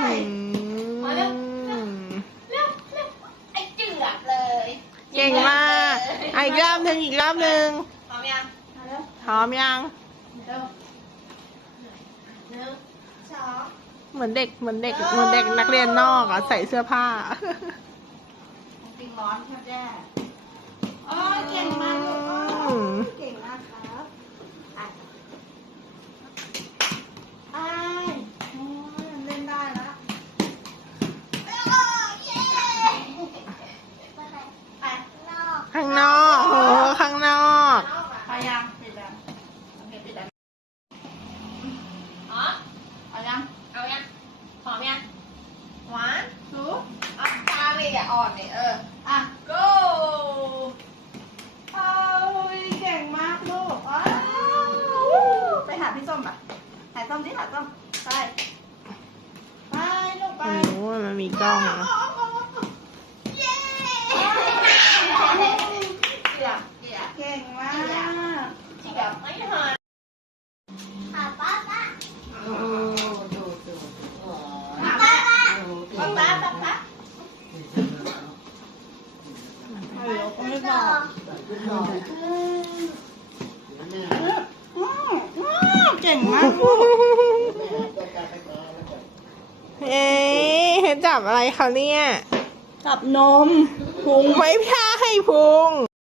อืมเร็วเร็วไอ้เจือกเลยเก่งมากอะอีกรอบหนึ่งอีกรอบหนึ่งพร้อมยังมาเร็วพร้อมยัง เร็วหนึ่งสองเหมือนเด็กเหมือนเด็กเหมือนเด็กนักเรียนนอกอะใส่เสื้อผ้าปิงร้อนแทบแย่โอ้ยเก่งมากลูกโอ้ยเก่งมากครับอะไปโอ้ยเล่นได้แล้วไป ข้างนอกโอ้ข้างนอกไปยังปิดแล้วโอเคปิดแล้วอ๋อเอายังเอายังหอมยังหวานสูอะตาเลยอย่าอ่อนเลยเออ อะ go เอาเก่งมากลูกอ้าวไปหาพี่ส้มป่ะหาส้มที่หาส้มไป ไปลูกไปโอ้มันมีกล้องอะ เย้เก่งเก่งมากที่แบบไม่หัน อืม ป้าป้าป้าป้าป้า ไม่บอกเก่งมากเอ๊ะจับอะไรเขาเนี่ยกับนมพุงไม่ใช่พุง